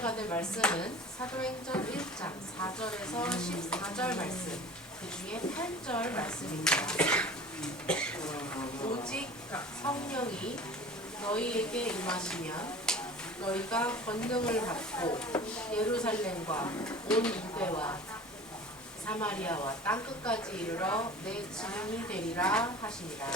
은혜가 될 말씀은 사도행전 1장 4절에서 14절 말씀, 그 중에 8절 말씀입니다. 오직 성령이 너희에게 임하시면 너희가 권능을 받고 예루살렘과 온 유대와 사마리아와 땅끝까지 이르러 내 증인이 되리라 하시니라.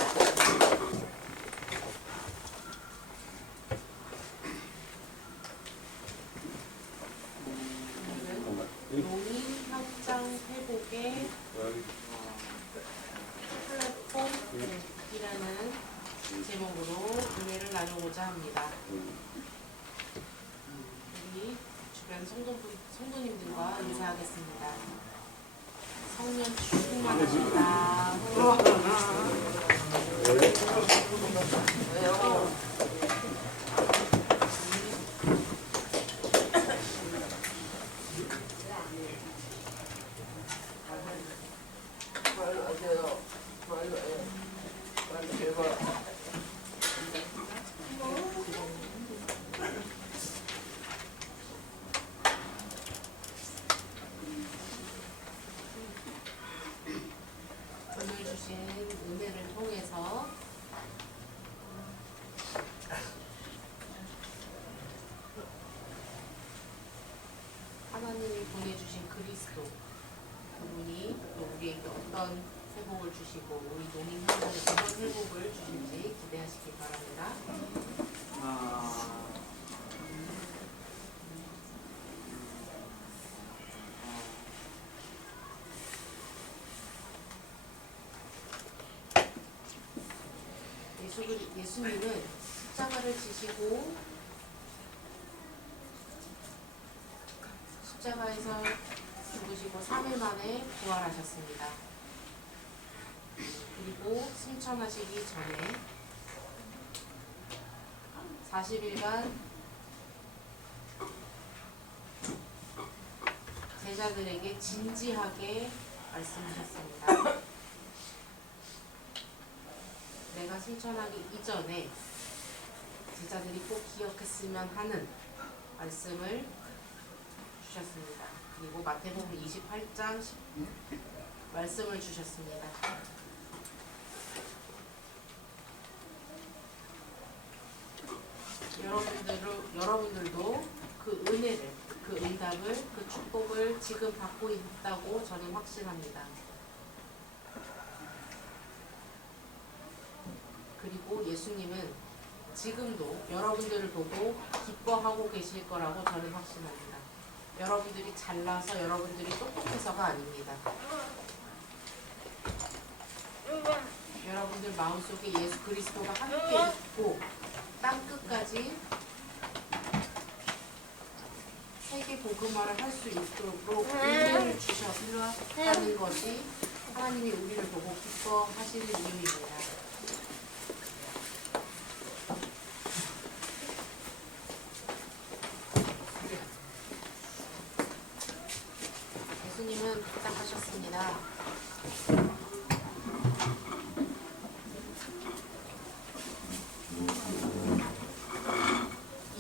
농인 현장 회복의 플랫폼이라는 제목으로 은혜를 나누고자 합니다. 우리 주변 성도님들과 인사하겠습니다. 성령 충만하십니다. 오늘 주신 은혜를 통해서 하나님이 보내주신 그리스도 그분이 또 우리에게 어떤 회복을 주시고 우리 농인 현장에 어떤 회복을 주실지 기대하시기 바랍니다. 예수님은 십자가를 지시고 십자가에서 죽으시고 3일 만에 부활하셨습니다. 그리고 승천하시기 전에 40일간 제자들에게 진지하게 말씀하셨습니다. 내가 승천하기 이전에 제자들이 꼭 기억했으면 하는 말씀을 주셨습니다. 그리고 마태복음 28장 말씀을 주셨습니다. 여러분들도 그 은혜를, 그 응답을, 그 축복을 지금 받고 있다고 저는 확신합니다. 그리고 예수님은 지금도 여러분들을 보고 기뻐하고 계실 거라고 저는 확신합니다. 여러분들이 잘나서 여러분들이 똑똑해서가 아닙니다. 여러분들 마음속에 예수 그리스도가 함께 있고 땅끝까지 세계 복음화를 할 수 있도록 은혜를 주셨다는 것이 하나님이 우리를 보고 기뻐하시는 이유입니다. 예수님은 부탁하셨습니다.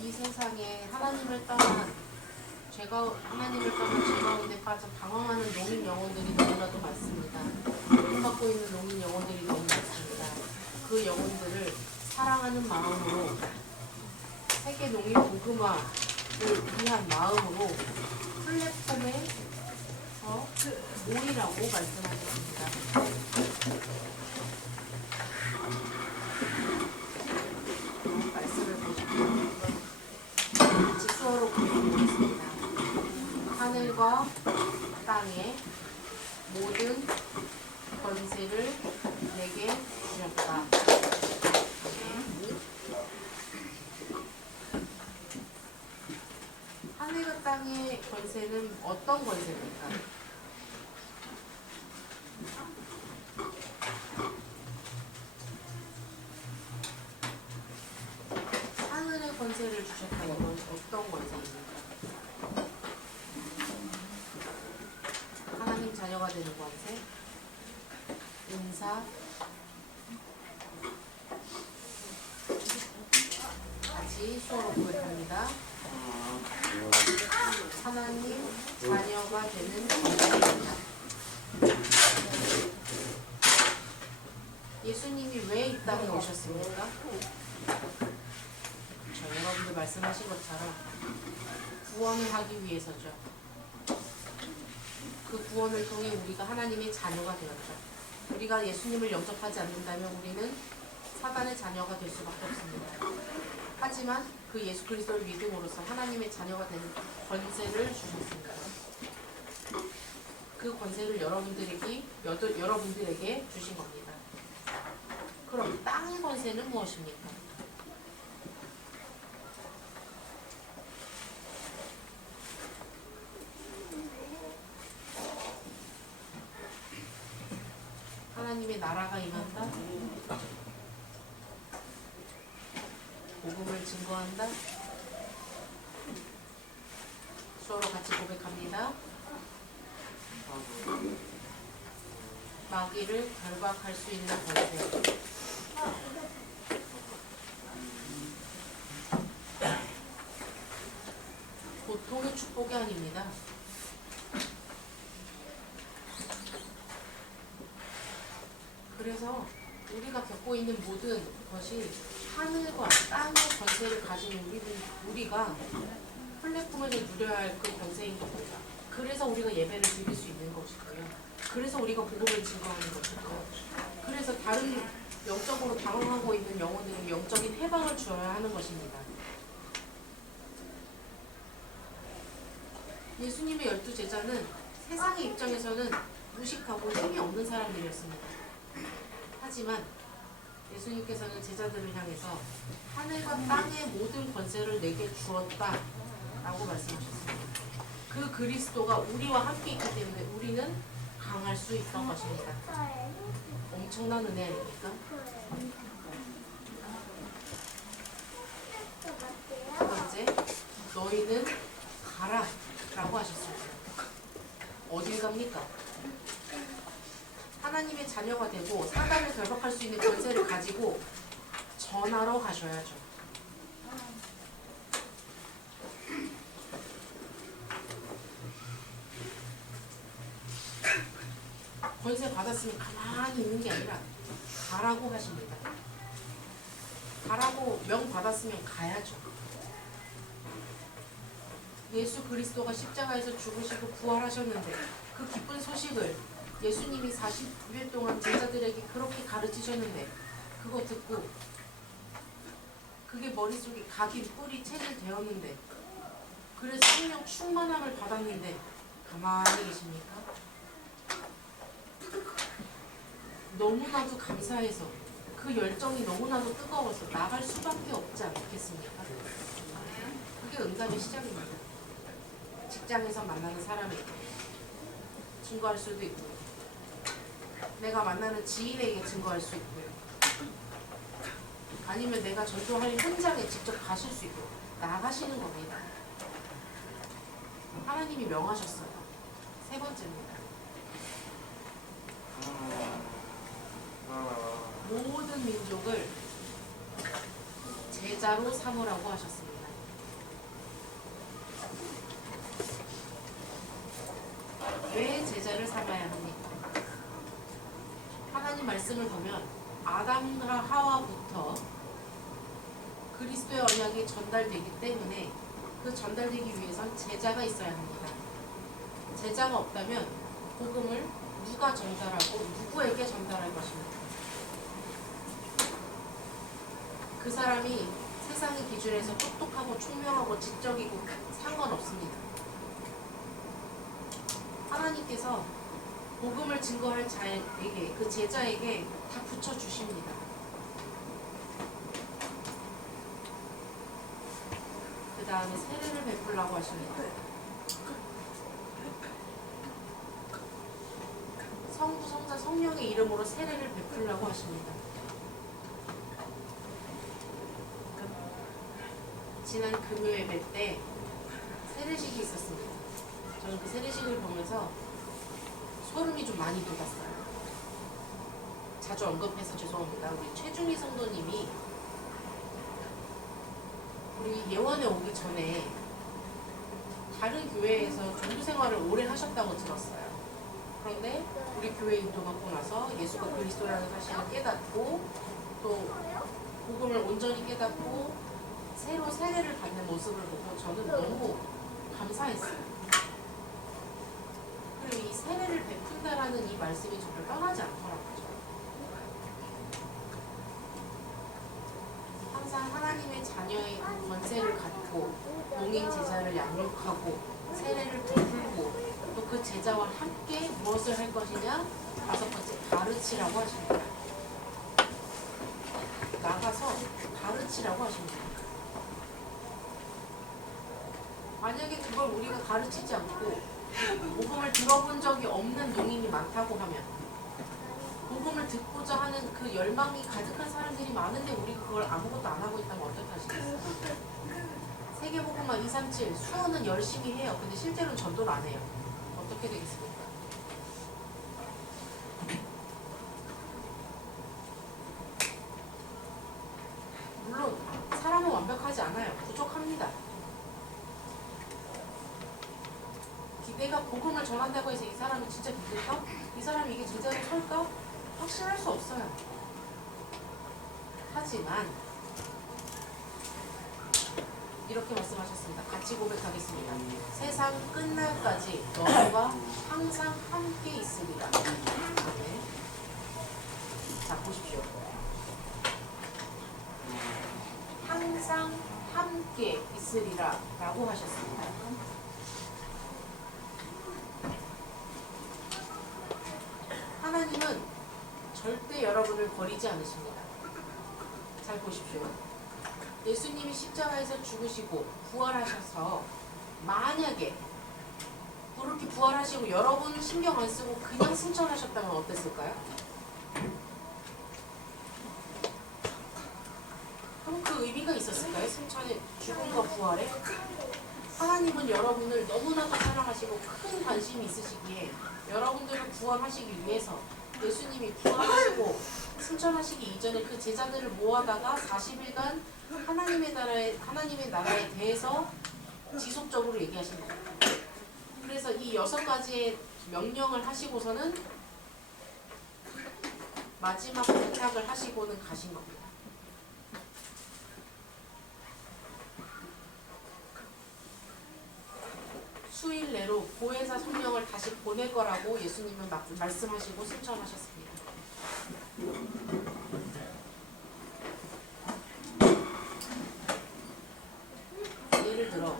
이 세상에 하나님을 떠난 죄 가운데 빠져 방황하는 농인 영혼들이 너무나도 많습니다. 고통받고 있는 농인 영혼들이 너무 많습니다. 그 영혼들을 사랑하는 마음으로 세계 농인 복음화를 위한 마음으로 플랫폼에 모이라고 말씀하셨습니다. 말씀을 보시고 같이 수어로 보겠습니다. 하늘과 땅의 모든 권세를 내게 주셨다. 하늘과 땅의 권세는 어떤 권세입니까? 하늘의 권세를 주셨다는 건 어떤 권세입니까? 하나님 자녀가 되는 권세, 은사, 같이 우리 수어로 고백합니다. 하나님 자녀가 되는 권세입니다. 예수님이 왜 이 땅에 오셨습니까? 여러분들 말씀하신 것처럼 구원을 하기 위해서죠. 그 구원을 통해 우리가 하나님의 자녀가 되었죠. 우리가 예수님을 영접하지 않는다면 우리는 사단의 자녀가 될 수밖에 없습니다. 하지만 그 예수 그리스도를 믿음으로써 하나님의 자녀가 되는 권세를 주셨습니다. 그 권세를 여러분들에게 주신 겁니다. 그럼 땅의 권세는 무엇입니까? 하나님의 나라가 임한다. 복음을 증거한다. 수어로 같이 고백합니다. 마귀를 결박할 수 있는 권세. 고통의 축복이 아닙니다. 그래서 우리가 겪고 있는 모든 것이 하늘과 땅의 권세를 가진 우리가 플랫폼에서 누려야 할 그 권세인 겁니다. 그래서 우리가 예배를 드릴 수 있는 것이고요. 그래서 우리가 복음을 증거하는 것이고요. 그래서 다른 영적으로 방황하고 있는 영혼들은 영적인 해방을 주어야 하는 것입니다. 예수님의 12제자는 세상의 입장에서는 무식하고 힘이 없는 사람들이었습니다. 하지만 예수님께서는 제자들을 향해서 하늘과 땅의 모든 권세를 내게 주었다 라고 말씀하셨습니다. 그 그리스도가 우리와 함께 있기 때문에 우리는 강할 수 있던 것입니다. 엄청난 은혜 아닙니까? 두 번째, 너희는 가라 라고 하셨습니다. 어딜 갑니까? 하나님의 자녀가 되고 사단을 결박할 수 있는 권세를 가지고 전하러 가셔야죠. 권세 받았으면 가만히 있는 게 아니라 가라고 하십니다. 가라고 명 받았으면 가야죠. 예수 그리스도가 십자가에서 죽으시고 부활하셨는데 그 기쁜 소식을 예수님이 40일 동안 제자들에게 그렇게 가르치셨는데 그거 듣고 그게 머릿속에 각인 뿌리 체질되었는데 그래서 성령 충만함을 받았는데 가만히 계십니까? 너무나도 감사해서 그 열정이 너무나도 뜨거워서 나갈 수밖에 없지 않겠습니까? 그게 응답의 시작입니다. 직장에서 만나는 사람에게 증거할 수도 있고 내가 만나는 지인에게 증거할 수 있고요. 아니면 내가 전도할 현장에 직접 가실 수 있고 나가시는 겁니다. 하나님이 명하셨어요. 세 번째입니다. 모든 민족을 제자로 삼으라고 하셨습니다. 왜 제자를 삼아야 합니까? 하나님 말씀을 보면 아담과 하와부터 그리스도의 언약이 전달되기 때문에 그 전달되기 위해선 제자가 있어야 합니다. 제자가 없다면 복음을 누가 전달하고 누구에게 전달할 것입니까? 그 사람이 세상의 기준에서 똑똑하고 총명하고 지적이고 상관없습니다. 하나님께서 복음을 증거할 자에게 그 제자에게 다 붙여주십니다. 그 다음에 세례를 베풀라고 하십니다. 성부, 성자, 성령의 이름으로 세례를 베풀라고 하십니다. 지난 금요 예배 때 세례식이 있었습니다. 저는 그 세례식을 보면서 소름이 좀 많이 돋았어요. 자주 언급해서 죄송합니다. 우리 최중희 성도님이 우리 예원에 오기 전에 다른 교회에서 종교 생활을 오래 하셨다고 들었어요. 그런데 우리 교회 인도받고 나서 예수가 그리스도라는 사실을 깨닫고 또 복음을 온전히 깨닫고 새로 세례를 받는 모습을 보고 저는 너무 감사했어요. 그리고 이 세례를 베푼다라는 이 말씀이 저를 떠나지 않더라고요. 항상 하나님의 자녀의 권세를 갖고 동행 제자를 양육하고 세례를 베풀고 또 그 제자와 함께 무엇을 할 것이냐? 5번째, 가르치라고 하십니다. 나가서 가르치라고 하십니다. 만약에 그걸 우리가 가르치지 않고 복음을 들어본 적이 없는 농인이 많다고 하면 복음을 듣고자 하는 그 열망이 가득한 사람들이 많은데 우리 그걸 아무것도 안 하고 있다면 어떡하시겠어요? 세계복음화 237 수어는 열심히 해요. 근데 실제로는 전도를 안 해요. 어떻게 되겠습니까? 물론 사람은 완벽하지 않아요. 부족합니다. 내가 복음을 전한다고 해서 이 사람이 진짜 믿을까? 이 사람이 이게 제자로 설까? 확신할 수 없어요. 하지만 이렇게 말씀하셨습니다. 같이 고백하겠습니다. 세상 끝날까지 너희와 항상 함께 있으리라. 네. 자, 보십시오. 항상 함께 있으리라 라고 하셨습니다. 하나님은 절대 여러분을 버리지 않으십니다. 잘 보십시오. 예수님이 십자가에서 죽으시고 부활하셔서 만약에 그렇게 부활하시고 여러분 신경 안 쓰고 그냥 승천하셨다면 어땠을까요? 그럼 그 의미가 있었을까요? 승천의 죽음과 부활에? 하나님은 여러분을 너무나도 사랑하시고 큰 관심이 있으시기에 여러분들을 구원하시기 위해서 예수님이 부활하시고 승천하시기 이전에 그 제자들을 모아다가 40일간 하나님의 나라에 대해서 지속적으로 얘기하신 겁니다. 그래서 이 6가지의 명령을 하시고서는 마지막 부탁을 하시고는 가신 겁니다. 수일 내로 보혜사 성령을 다시 보낼 거라고 예수님은 말씀하시고 승천하셨습니다. 예를 들어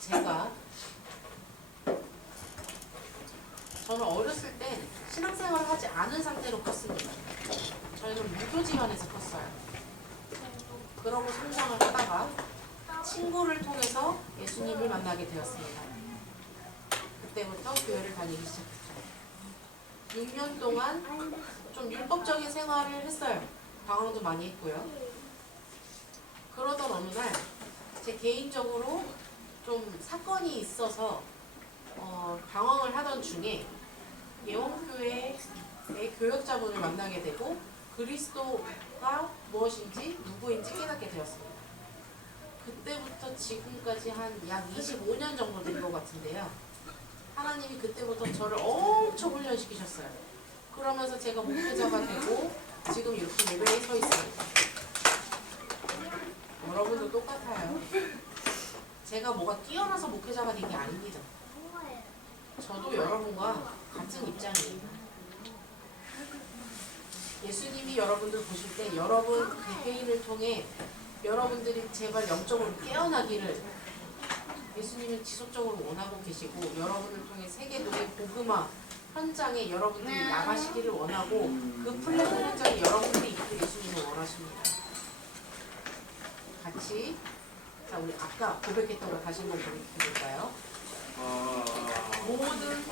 제가 저는 어렸을 때 신앙생활을 하지 않은 상태로 컸습니다. 저희는 무교 집안에서 컸어요. 그러고 성장을 하다가 친구를 통해서 예수님을 만나게 되었습니다. 그때부터 교회를 다니기 시작했죠. 6년 동안 좀 율법적인 생활을 했어요. 방황도 많이 했고요. 그러던 어느 날 제 개인적으로 좀 사건이 있어서 방황을 하던 중에 예원교회의 교역자분을 만나게 되고 그리스도가 무엇인지 누구인지 깨닫게 되었습니다. 그때부터 지금까지 한 약 25년 정도 된 것 같은데요. 하나님이 그때부터 저를 엄청 훈련시키셨어요. 그러면서 제가 목회자가 되고 지금 이렇게 예배에 서 있습니다. 여러분도 똑같아요. 제가 뭐가 뛰어나서 목회자가 된 게 아닙니다. 저도 여러분과 같은 입장이에요. 예수님이 여러분들 보실 때 여러분 개개인을 통해 여러분들이 제발 영적으로 깨어나기를 예수님은 지속적으로 원하고 계시고 여러분을 통해 세계도의 복음화 현장에 여러분들이 나가시기를 원하고 그 플랫폼 현장에 여러분들이 있기를 예수님은 원하십니다. 같이 자 우리 아까 고백했던 거 다시 한번 고백해볼까요? 모든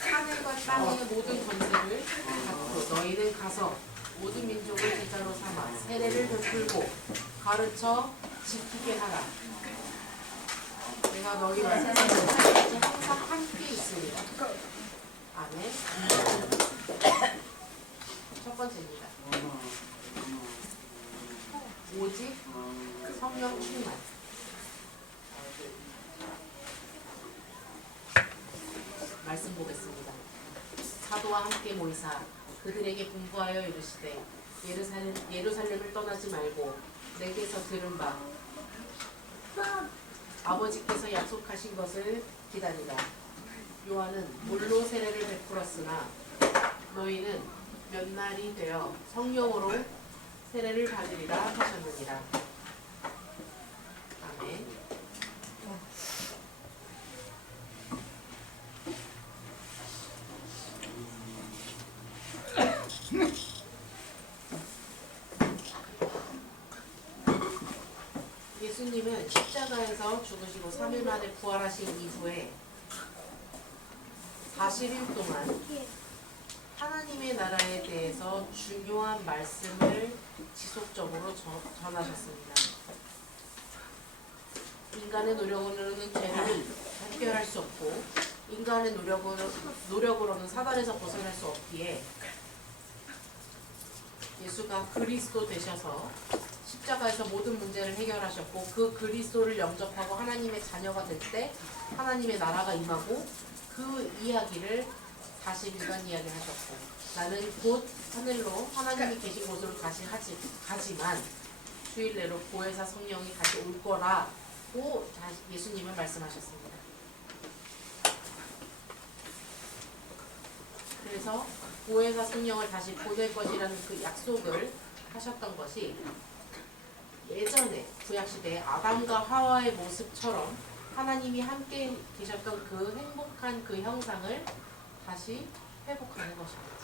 하늘과 땅의 모든 권세를 갖고 너희는 가서 모든 민족을 제자로 삼아 세례를 베풀고 가르쳐 지키게 하라. 내가 너희와 세상 끝날까지 항상 함께 있으리라. 아멘. 첫 번째입니다. 오직 성령 충만. 말씀 보겠습니다. 사도와 함께 모이사 그들에게 분부하여 이르시되 예루살렘을 떠나지 말고 내게서 들은 바 아버지께서 약속하신 것을 기다리라. 요한은 물로 세례를 베풀었으나 너희는 몇 날이 되어 성령으로 세례를 받으리라 하셨느니라. 아멘. 예수님은 십자가에서 죽으시고 3일 만에 부활하신 이후에 40일 동안 하나님의 나라에 대해서 중요한 말씀을 지속적으로 전하셨습니다. 인간의 노력으로는 죄를 해결할 수 없고 인간의 노력으로는 사단에서 벗어날 수 없기에 예수가 그리스도 되셔서 십자가에서 모든 문제를 해결하셨고 그 그리스도를 영접하고 하나님의 자녀가 될 때 하나님의 나라가 임하고 그 이야기를 40일간 이야기하셨고 나는 곧 하늘로 하나님이 계신 곳으로 다시 가지만 주일 내로 보혜사 성령이 다시 올 거라고 예수님은 말씀하셨습니다. 그래서 보혜사 성령을 다시 보낼 것이라는 그 약속을 하셨던 것이 예전에 구약시대의 아담과 하와의 모습처럼 하나님이 함께 계셨던 그 행복한 그 형상을 다시 회복하는 것입니다.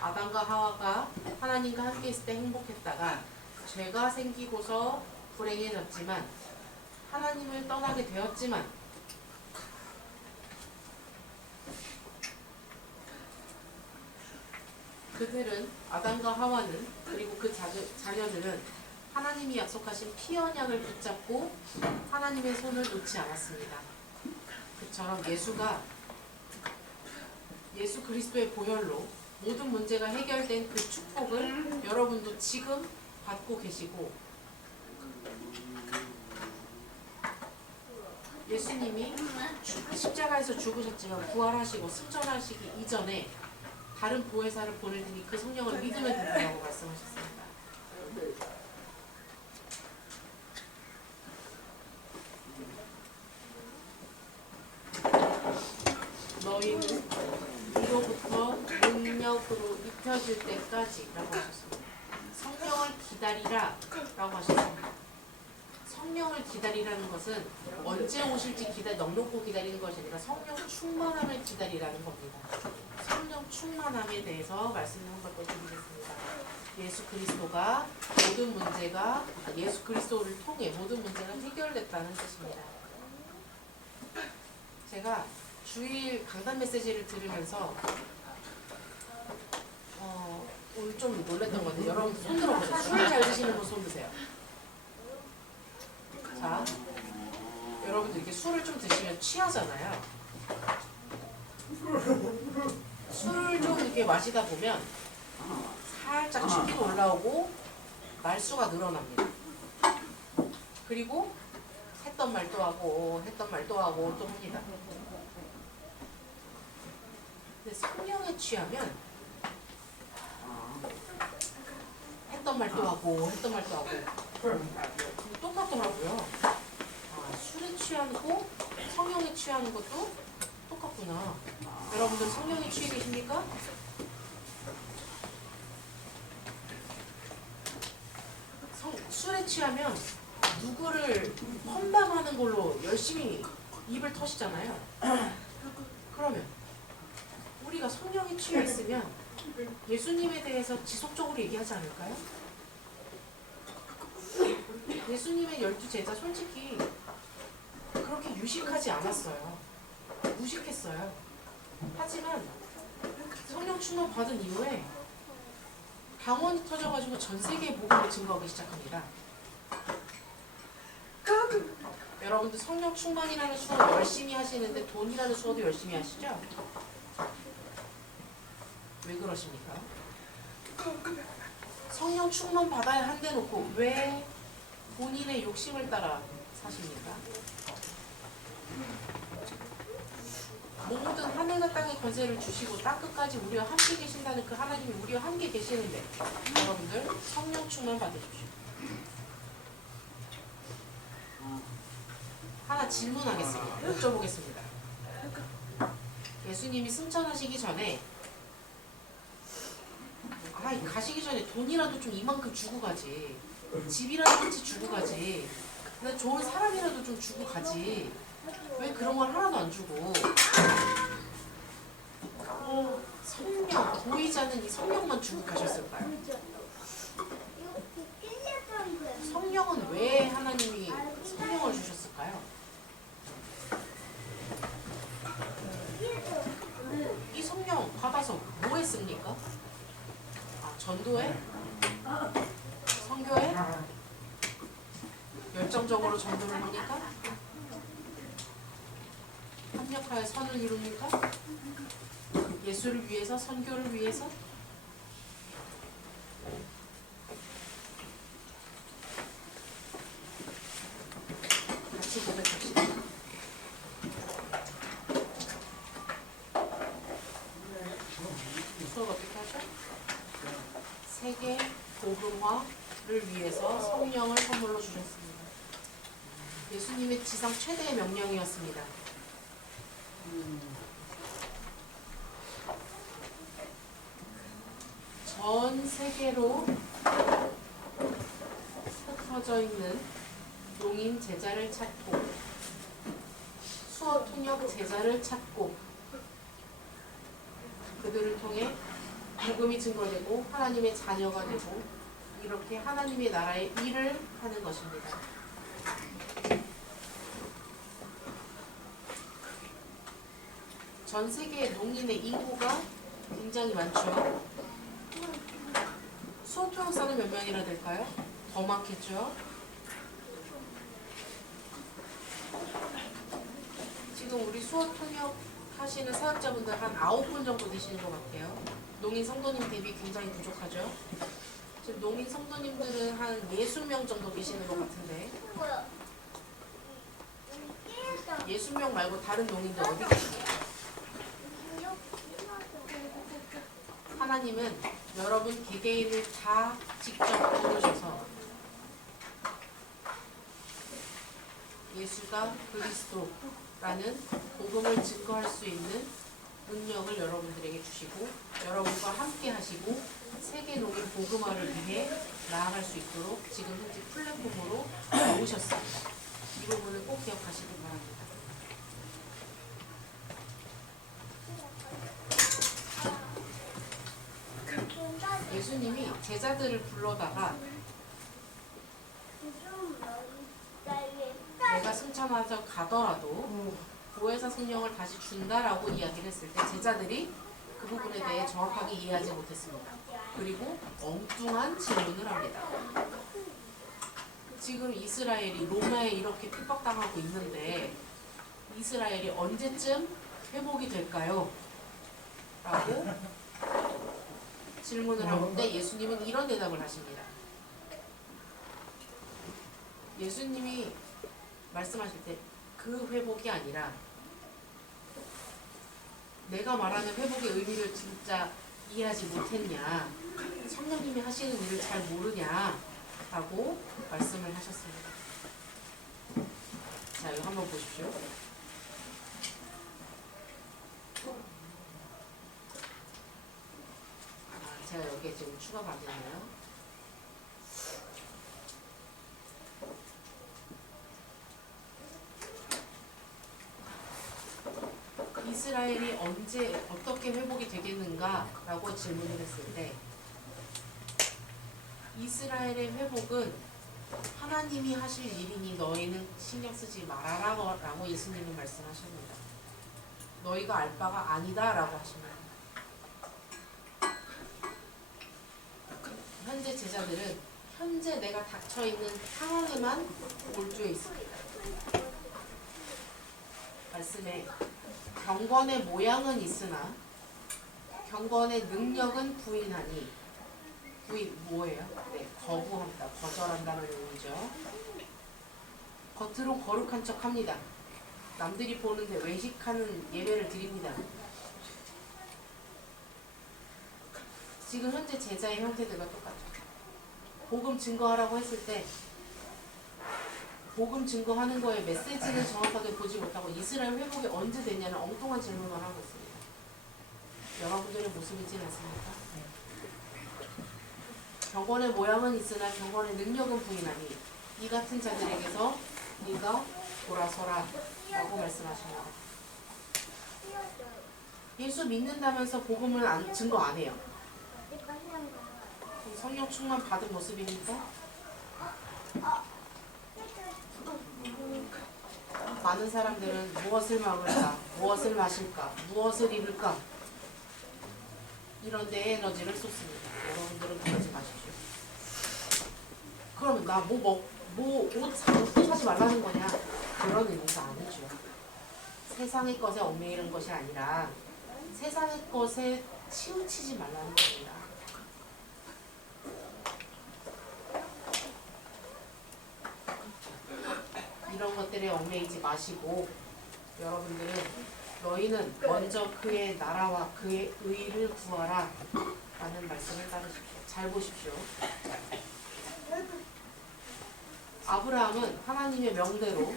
아담과 하와가 하나님과 함께 있을 때 행복했다가 죄가 생기고서 불행해졌지만 하나님을 떠나게 되었지만 그들은 아담과 하와는 그리고 그 자녀들은 하나님이 약속하신 피 언약을 붙잡고 하나님의 손을 놓지 않았습니다. 그처럼 예수 그리스도의 보혈로 모든 문제가 해결된 그 축복을 여러분도 지금 받고 계시고 예수님이 십자가에서 죽으셨지만 부활하시고 승천하시기 이전에 다른 보혜사를 보낼 테니 그 성령을 믿으면 된다고 말씀하셨습니다. 너희는 이로부터 능력으로 입혀질 때까지 라고 하셨습니다. 성령을 기다리라 라고 하셨습니다. 성령을 기다리라는 것은 언제 오실지 넉넉고 기다리는 것이 아니라 성령 충만함을 기다리라는 겁니다. 성령 충만함에 대해서 말씀을 한번 더 드리겠습니다. 예수 그리스도를 통해 모든 문제가 해결됐다는 뜻입니다. 제가 주일 강단 메시지를 들으면서 오늘 좀 놀랬던 것 같아요. 여러분 손 들어보세요. 술 잘 드시는 분 손 드세요. 자, 여러분들 이렇게 술을 좀 드시면 취하잖아요. 술을 좀 이렇게 마시다 보면 살짝 취기도 올라오고 말수가 늘어납니다. 그리고 했던 말 또 하고 또 합니다. 근데 성령에 취하면 했던 말 또 하고 똑같더라고요. 술에 취하고 성령에 취하는 것도 똑같구나. 여러분들 성령에 취해 계십니까? 술에 취하면 누구를 험담하는 걸로 열심히 입을 터시잖아요. 그러면 우리가 성령에 취해 있으면 예수님에 대해서 지속적으로 얘기하지 않을까요? 예수님의 12제자 솔직히 그렇게 유식하지 않았어요. 무식했어요. 하지만 성령 충만 받은 이후에 방언이 터져가지고 전 세계에 복음을 증거하기 시작합니다. 여러분들 성령 충만이라는 수업 열심히 하시는데 돈이라는 수업도 열심히 하시죠? 왜 그러십니까? 성령 충만 받아야 한대 놓고 왜 본인의 욕심을 따라 사십니까? 모든 하늘과 땅의 권세를 주시고 땅끝까지 우리와 함께 계신다는 그 하나님이 우리와 함께 계시는데 여러분들 성령 충만 받으십시오. 하나 질문하겠습니다. 여쭤보겠습니다. 예수님이 승천하시기 전에 가시기 전에 돈이라도 좀 이만큼 주고 가지, 집이라도 같이 주고 가지, 근데 좋은 사람이라도 좀 주고 가지, 왜 그런 걸 하나도 안 주고 성령, 보이지 않는 이 성령만 주고 가셨을까요? 성령은 왜 하나님이 성령을 주셨을까요? 이 성령 받아서 뭐 했습니까? 전도회? 선교회? 열정적으로 전도를 합니까? 협력하여 선을 이룹니까? 예수를 위해서, 선교를 위해서? 같이 고백합시다. 수업 어떻게 하죠? 세계 복음화를 위해서 성령을 선물로 주셨습니다. 예수님의 지상 최대의 명령이었습니다. 전 세계로 흩어져 있는 농인 제자를 찾고 수어 통역 제자를 찾고 그들을 통해 복음이 증거되고 하나님의 자녀가 되고 이렇게 하나님의 나라의 일을 하는 것입니다. 전 세계 농인의 인구가 굉장히 많죠. 수어 통역사는 몇 명이나 될까요? 더 많겠죠. 지금 우리 수어 통역 하시는 사역자분들 한 9분 정도 되시는 것 같아요. 농인 성도님 대비 굉장히 부족하죠. 지금 농인 성도님들은 한 60명 정도 계시는 것 같은데 60명 말고 다른 농인들 어디 계세요? 하나님은 여러분 개개인을 다 직접 부르셔서 예수가 그리스도라는 복음을 증거할 수 있는 능력을 여러분들에게 주시고 여러분과 함께 하시고 세계 농인 복음화를 위해 나아갈 수 있도록 지금 현재 플랫폼으로 모으셨습니다. 이 부분을 꼭 기억하시기 바랍니다. 예수님이 제자들을 불러다가 내가 승천하여 가더라도 보혜사 성령을 다시 준다라고 이야기를 했을 때 제자들이 그 부분에 대해 정확하게 이해하지 못했습니다. 그리고 엉뚱한 질문을 합니다. 지금 이스라엘이 로마에 이렇게 핍박당하고 있는데 이스라엘이 언제쯤 회복이 될까요? 라고 질문을 하는데 예수님은 이런 대답을 하십니다. 예수님이 말씀하실 때 그 회복이 아니라 내가 말하는 회복의 의미를 진짜 이해하지 못했냐, 성령님이 하시는 일을 잘 모르냐 라고 말씀을 하셨습니다. 자, 이거 한번 보십시오. 제가 여기에 지금 추가가 안 되네요. 이스라엘이 언제 어떻게 회복이 되겠는가 라고 질문을 했을 때 이스라엘의 회복은 하나님이 하실 일이니 너희는 신경 쓰지 말아라 라고 예수님은 말씀하십니다. 너희가 알 바가 아니다 라고 하십니다. 현재 제자들은 현재 내가 닥쳐있는 상황에만 몰두해 있습니다. 말씀에 경건의 모양은 있으나 경건의 능력은 부인하니 뭐예요? 네, 거부한다, 거절한다는 의미죠. 겉으로 거룩한 척합니다. 남들이 보는데 외식하는 예배를 드립니다. 지금 현재 제자의 형태들과 똑같죠. 복음 증거하라고 했을 때 복음 증거하는 거에 메시지는 정확하게 보지 못하고 이스라엘 회복이 언제 됐냐는 엉뚱한 질문을 하고 있습니다. 여러분들의 모습이지 않습니까? 경건의 모양은 있으나 경건의 능력은 부인하니 이 같은 자들에게서 네가 돌아서라 라고 말씀하십니다. 예수 믿는다면서 복음을 증거 안 해요. 성령 충만 받은 모습입니까? 많은 사람들은 무엇을 먹을까, 무엇을 마실까, 무엇을 입을까 이런 데에 에너지를 쏟습니다. 여러분들은 그러지 마십시오. 그러면 나 옷 사지 말라는 거냐? 그런 의미가 아니죠. 세상의 것에 얽매이는 것이 아니라 세상의 것에 치우치지 말라는 겁니다. 이런 것들에 얽매이지 마시고 여러분들은 너희는 먼저 그의 나라와 그의 의를 구하라 라는 말씀을 따르십시오. 잘 보십시오. 아브라함은 하나님의 명대로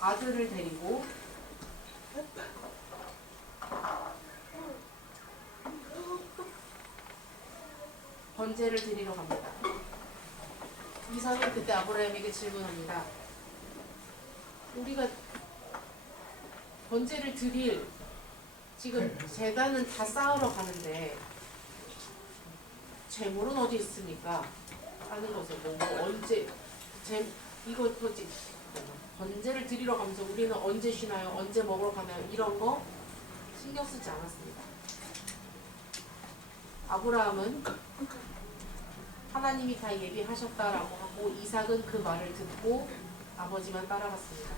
아들을 데리고 번제를 드리러 갑니다. 이삭은 그때 아브라함에게 질문합니다. 우리가 번제를 드릴 지금 제단은 다 쌓으러 가는데 재물은 어디 있습니까? 하는 것을 언제 이거 뭐지 번제를 드리러 가면서 우리는 언제 쉬나요? 언제 먹으러 가나요? 이런 거 신경 쓰지 않았습니다. 아브라함은 하나님이 다 예비하셨다라고 하고 이삭은 그 말을 듣고 아버지만 따라갔습니다.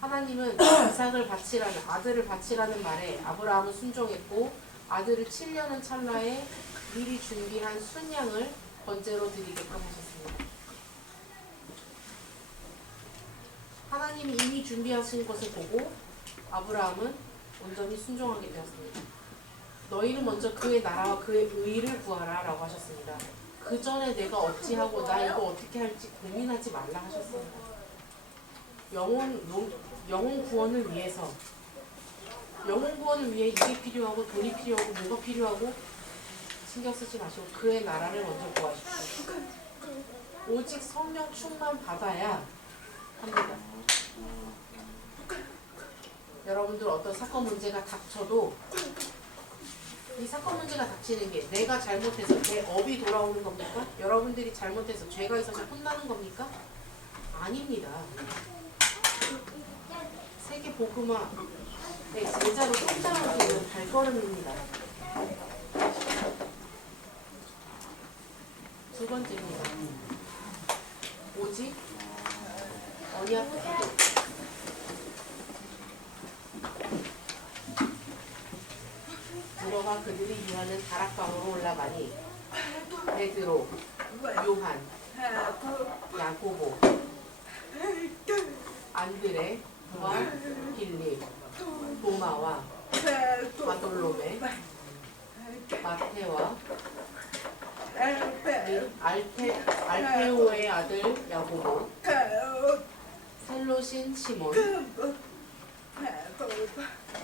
하나님은 이삭을 바치라는 아들을 바치라는 말에 아브라함은 순종했고 아들을 치려는 찰나에 미리 준비한 순양을 번제로 드리게끔 하셨습니다. 하나님이 이미 준비하신 것을 보고 아브라함은 온전히 순종하게 되었습니다. 너희는 먼저 그의 나라와 그의 의를 구하라 라고 하셨습니다. 그 전에 내가 어찌하고 나 이거 어떻게 할지 고민하지 말라 하셨습니다. 영혼 구원을 위해서 영혼 구원을 위해 이게 필요하고 돈이 필요하고 뭐가 필요하고 신경 쓰지 마시고 그의 나라를 먼저 구하십시오. 오직 성령 충만 받아야 합니다. 여러분들 어떤 사건 문제가 닥쳐도 이 사건 문제가 닥치는 게 내가 잘못해서 내 업이 돌아오는 겁니까? 여러분들이 잘못해서 죄가 있어서 혼나는 겁니까? 아닙니다. 세계 복음화 제자로 성장하고 있는 발걸음입니다. 두 번째입니다. 오직 언약 기도. 들어가 그들이 유하는 다락방으로 올라가니 베드로, 요한, 야고보, 안드레와 빌립, 도마와 바돌로메, 마테와 알페오의 아들 야고보, 셀로신 시몬,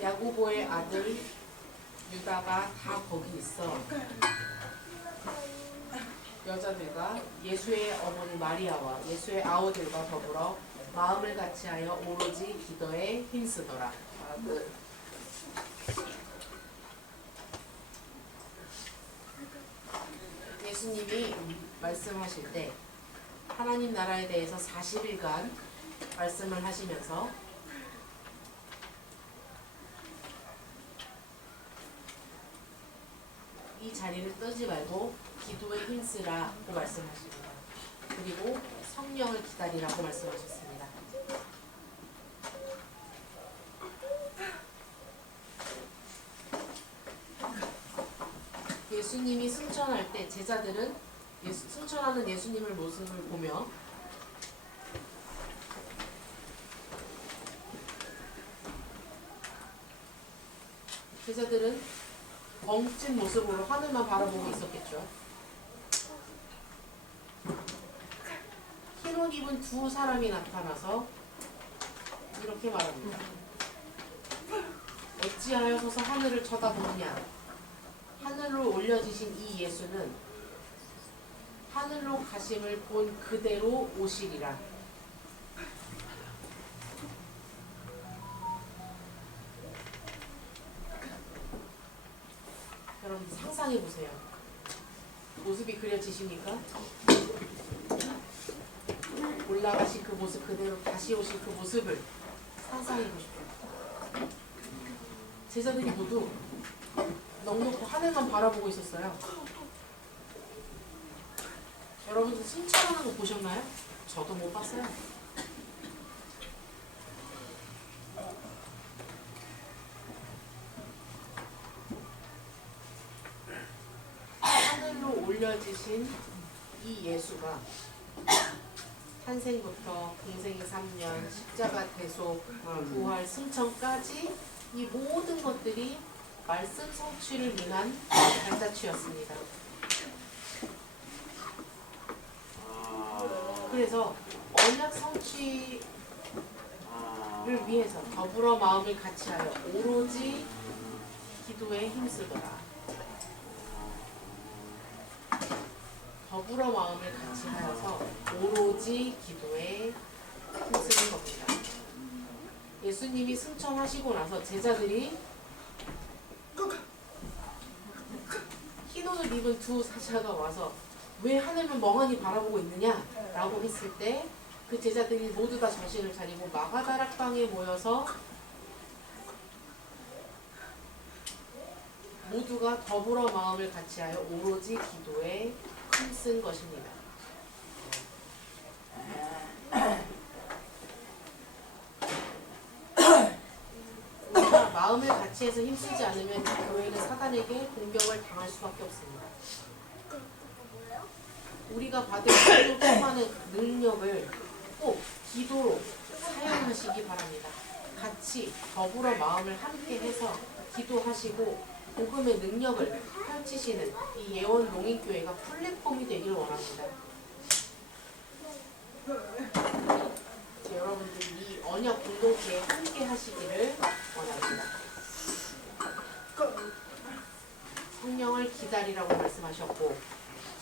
야고보의 아들 유다가 다 거기 있어. 여자들과 예수의 어머니 마리아와 예수의 아우들과 더불어 마음을 같이하여 오로지 기도에 힘쓰더라. 예수님이 말씀하실 때 하나님 나라에 대해서 40일간 말씀을 하시면서 이 자리를 뜨지 말고 기도에 힘쓰라고 말씀하십니다. 그리고 성령을 기다리라고 말씀하셨습니다. 예수님이 승천할 때 제자들은 승천하는 예수님의 모습을 보며 제자들은 벙찐 모습으로 하늘만 바라보고 있었겠죠. 흰옷 입은 두 사람이 나타나서 이렇게 말합니다. 어찌하여 서서 하늘을 쳐다보느냐. 하늘로 올려지신 이 예수는 하늘로 가심을 본 그대로 오시리라. 여러분 상상해 보세요. 모습이 그려지십니까? 올라가신 그 모습 그대로 다시 오실 그 모습을 상상해 보십시오. 제자들이 모두 넉넉히 하늘만 바라보고 있었어요. 여러분들 승천하는 거 보셨나요? 저도 못 봤어요. 하늘로 올려지신 이 예수가 탄생부터 공생의 3년, 십자가 대속, 부활, 승천까지 이 모든 것들이 말씀 성취를 위한 발자취였습니다. 그래서 언약 성취를 위해서 더불어 마음을 같이하여 오로지 기도에 힘쓰더라. 더불어 마음을 같이하여서 오로지 기도에 힘쓰는 겁니다. 예수님이 승천하시고 나서 제자들이 흰옷을 입은 두 사자가 와서 왜 하늘만 멍하니 바라보고 있느냐 라고 했을 때 그 제자들이 모두 다 정신을 차리고 마가다락방에 모여서 모두가 더불어 마음을 같이하여 오로지 기도에 힘쓴 것입니다. 우리가 마음을 같이해서 힘쓰지 않으면 이 교회는 사단에게 공격을 당할 수밖에 없습니다. 우리가 받은 기도 통하는 능력을 꼭 기도로 사용하시기 바랍니다. 같이 더불어 마음을 함께 해서 기도하시고 복음의 능력을 펼치시는 이 예원 농인교회가 플랫폼이 되길 원합니다. 여러분들이 이 언약 공동체에 함께 하시기를 원합니다. 성령을 기다리라고 말씀하셨고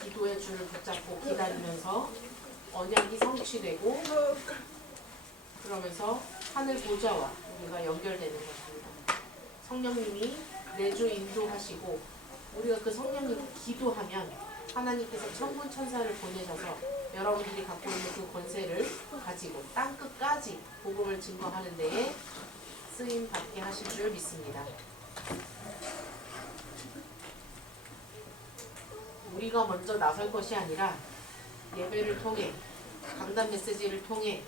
기도의 줄을 붙잡고 기다리면서 언약이 성취되고 그러면서 하늘 보좌와 우리가 연결되는 것입니다. 성령님이 내주 인도하시고 우리가 그 성령님 기도하면 하나님께서 천군 천사를 보내셔서 여러분들이 갖고 있는 그 권세를 가지고 땅 끝까지 복음을 증거하는 데에 쓰임 받게 하실 줄 믿습니다. 우리가 먼저 나설 것이 아니라 예배를 통해 강단 메시지를 통해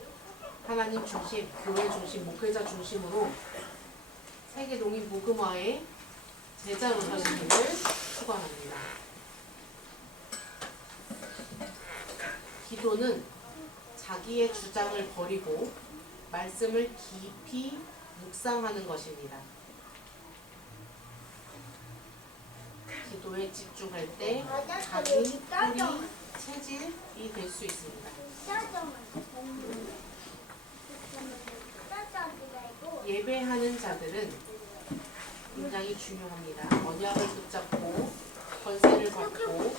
하나님 중심, 교회 중심, 목회자 중심으로 세계 농인 복음화의 제자로 서시기를 축원합니다. 기도는 자기의 주장을 버리고 말씀을 깊이 묵상하는 것입니다. 기도에 집중할 때 자기 뿔이 체질이 될 수 있습니다. 예배하는 자들은 굉장히 중요합니다. 언약을 붙잡고 권세를 받고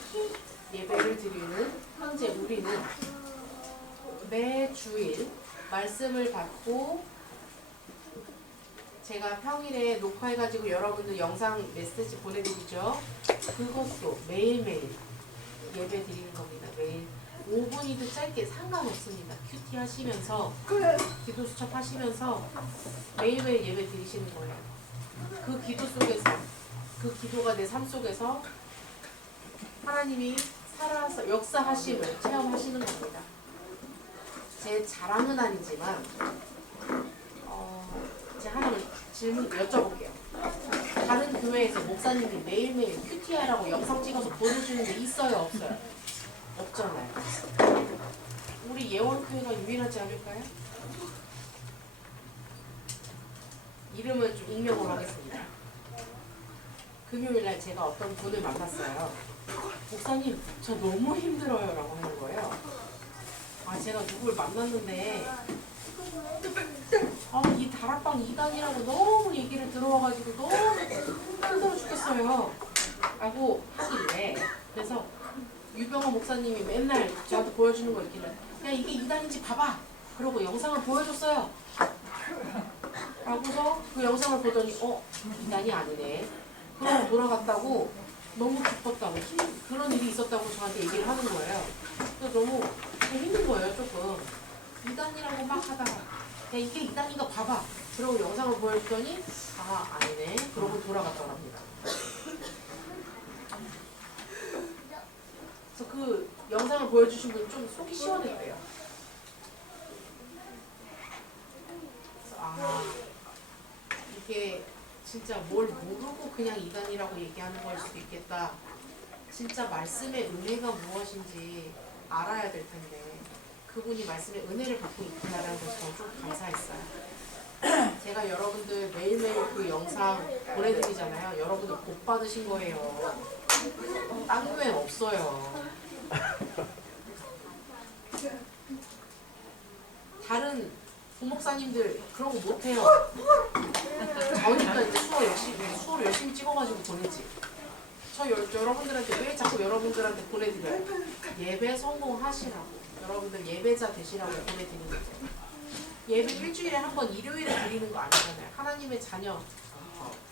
예배를 드리는 현재 우리는 매 주일 말씀을 받고 제가 평일에 녹화해가지고 여러분들 영상 메시지 보내드리죠. 그것도 매일매일 예배 드리는 겁니다. 매일 5분이든 짧게 상관없습니다. 큐티 하시면서 기도 수첩 하시면서 매일매일 예배 드리시는 거예요. 그 기도 속에서 그 기도가 내 삶 속에서 하나님이 살아서 역사하심을 체험하시는 겁니다. 제 자랑은 아니지만 제가 하나만 질문 여쭤볼게요. 다른 교회에서 목사님이 매일매일 큐티하라고 영상 찍어서 보내주는 게 있어요, 없어요? 없잖아요. 우리 예원교회가 유일하지 않을까요? 이름은 좀 익명으로 하겠습니다. 금요일날 제가 어떤 분을 만났어요. 목사님, 저 너무 힘들어요 라고 하는 거예요. 아, 제가 누굴 만났는데 이 다락방 2단이라고 너무 얘기를 들어와가지고 너무 힘들어 죽겠어요 라고 하길래, 그래서 유병호 목사님이 맨날 저한테 보여주는 거 있길래 야, 이게 2단인지 봐봐 그러고 영상을 보여줬어요. 라고서 그 영상을 보더니 2단이 아니네. 그러고 돌아갔다고, 너무 기뻤다고, 그런 일이 있었다고 저한테 얘기를 하는 거예요. 그래서 너무 힘든 거예요, 조금. 2단이라고 막 하다가 야, 이게 2단인가 봐봐 그러고 영상을 보여주더니 아니네. 그러고 돌아갔더랍니다. 그래서 그 영상을 보여주신 분이 좀 속이 시원했대요. 그래서 이게 진짜 뭘 모르고 그냥 2단이라고 얘기하는 걸 수도 있겠다. 진짜 말씀의 은혜가 무엇인지 알아야 될 텐데 그분이 말씀의 은혜를 갖고 있구나라는 것이 저는 좀 감사했어요. 제가 여러분들 매일매일 그 영상 보내드리잖아요. 여러분들 복 받으신 거예요. 딴 교회는 없어요. 다른 부목사님들 그런 거 못해요. 저니까 이제 수어를 열심히 찍어가지고 보내지. 여러분들한테 왜 자꾸 여러분들한테 보내드려요? 예배 성공하시라고, 여러분들 예배자 되시라고 보내드리는 거죠. 예배 일주일에 한 번 일요일에 드리는 거 아니잖아요. 하나님의 자녀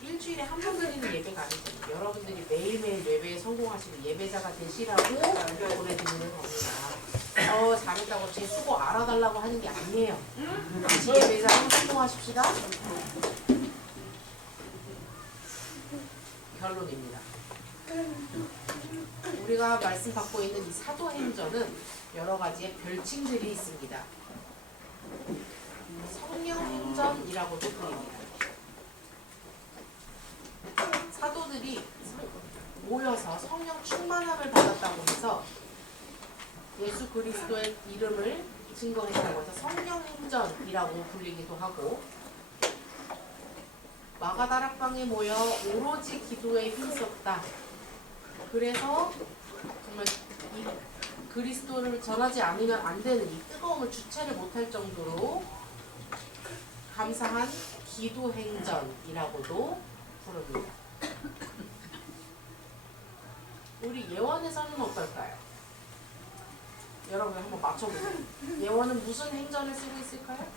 일주일에 한 번 드리는 예배가 아니잖아요. 여러분들이 매일매일 예배에 성공하시는 예배자가 되시라고 보내드리는 겁니다. 잘했다고 제 수고 알아달라고 하는 게 아니에요. 같이 예배자 성공하십시다. 결론입니다. 우리가 말씀 받고 있는 이 사도행전은 여러 가지의 별칭들이 있습니다. 성령행전이라고도 불립니다. 사도들이 모여서 성령 충만함을 받았다고 해서 예수 그리스도의 이름을 증거했다고 해서 성령행전이라고 불리기도 하고, 마가다락방에 모여 오로지 기도에 힘썼다. 그래서 정말 이 그리스도를 전하지 않으면 안 되는 이 뜨거움을 주체를 못할 정도로 감사한 기도행전이라고도 부릅니다. 우리 예원에서는 어떨까요? 여러분 한번 맞춰보세요. 예원은 무슨 행전을 쓰고 있을까요?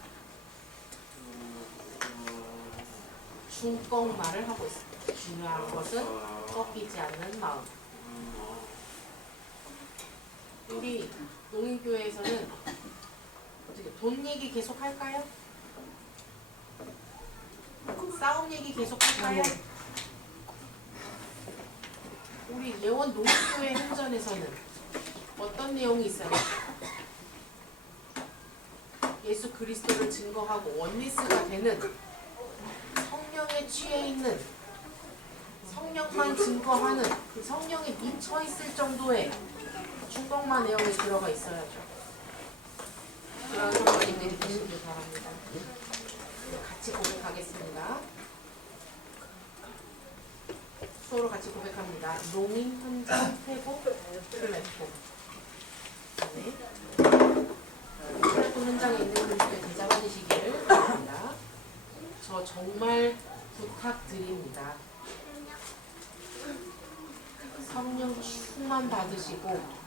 중꺾말을 하고 있습니다. 중요한 것은 꺾이지 않는 마음. 우리 농인교회에서는 어떻게 돈 얘기 계속 할까요? 싸움 얘기 계속 할까요? 우리 예원 농인교회 행전에서는 어떤 내용이 있어요? 예수 그리스도를 증거하고 원리스가 되는, 성령에 취해 있는, 성령만 증거하는, 그 성령에 미쳐 있을 정도의 중꺾만 내용이 들어가 있어야죠. 그런 성도님들이 되시길 바랍니다. 같이 고백하겠습니다. 수어로 같이 고백합니다. 농인 현장 회복 플랫폼. 네. 플랫폼 현장에 있는 그리스도의 제자가 되시기를 바랍니다. 저 정말 부탁드립니다. 성령 충만 받으시고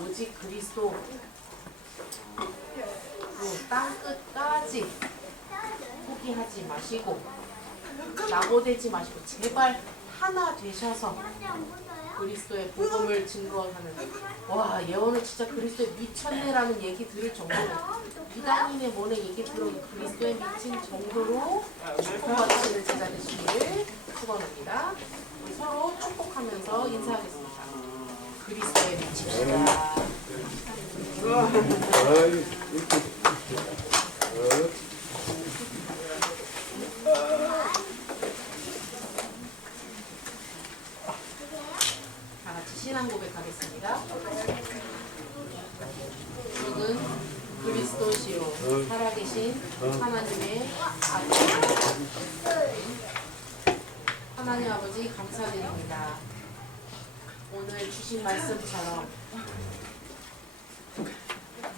오직 그리스도 땅 끝까지 포기하지 마시고 낙오되지 마시고 제발 하나 되셔서 그리스도의 복음을 증거하는, 와, 예원은 진짜 그리스도에 미쳤네라는 얘기 들을 정도로, 이단인의 모네 얘기 들어 그리스도에 미친 정도로 축복받으시는 제자 되시기를 축원합니다. 우리 서로 축복하면서 인사하겠습니다. 그리스도에 미칩시다. 어떠시오? 살아계신 하나님의 아버지. 하나님 아버지 감사드립니다. 오늘 주신 말씀처럼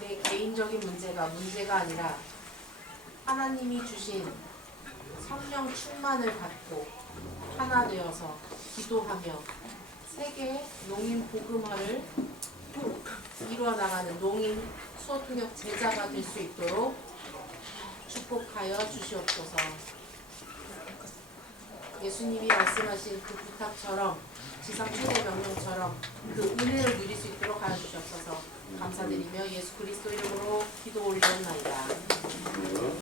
내 개인적인 문제가 아니라 하나님이 주신 성령 충만을 받고 하나 되어서 기도하며 세계 농인 복음화를 이루어 나가는 농인 수호통역 제자가 될 수 있도록 축복하여 주시옵소서. 예수님이 말씀하신 그 부탁처럼 지상 최대 명령처럼 그 은혜를 누릴 수 있도록 하여 주시옵소서. 감사드리며 예수 그리스도 이름으로 기도 올리옵나이다.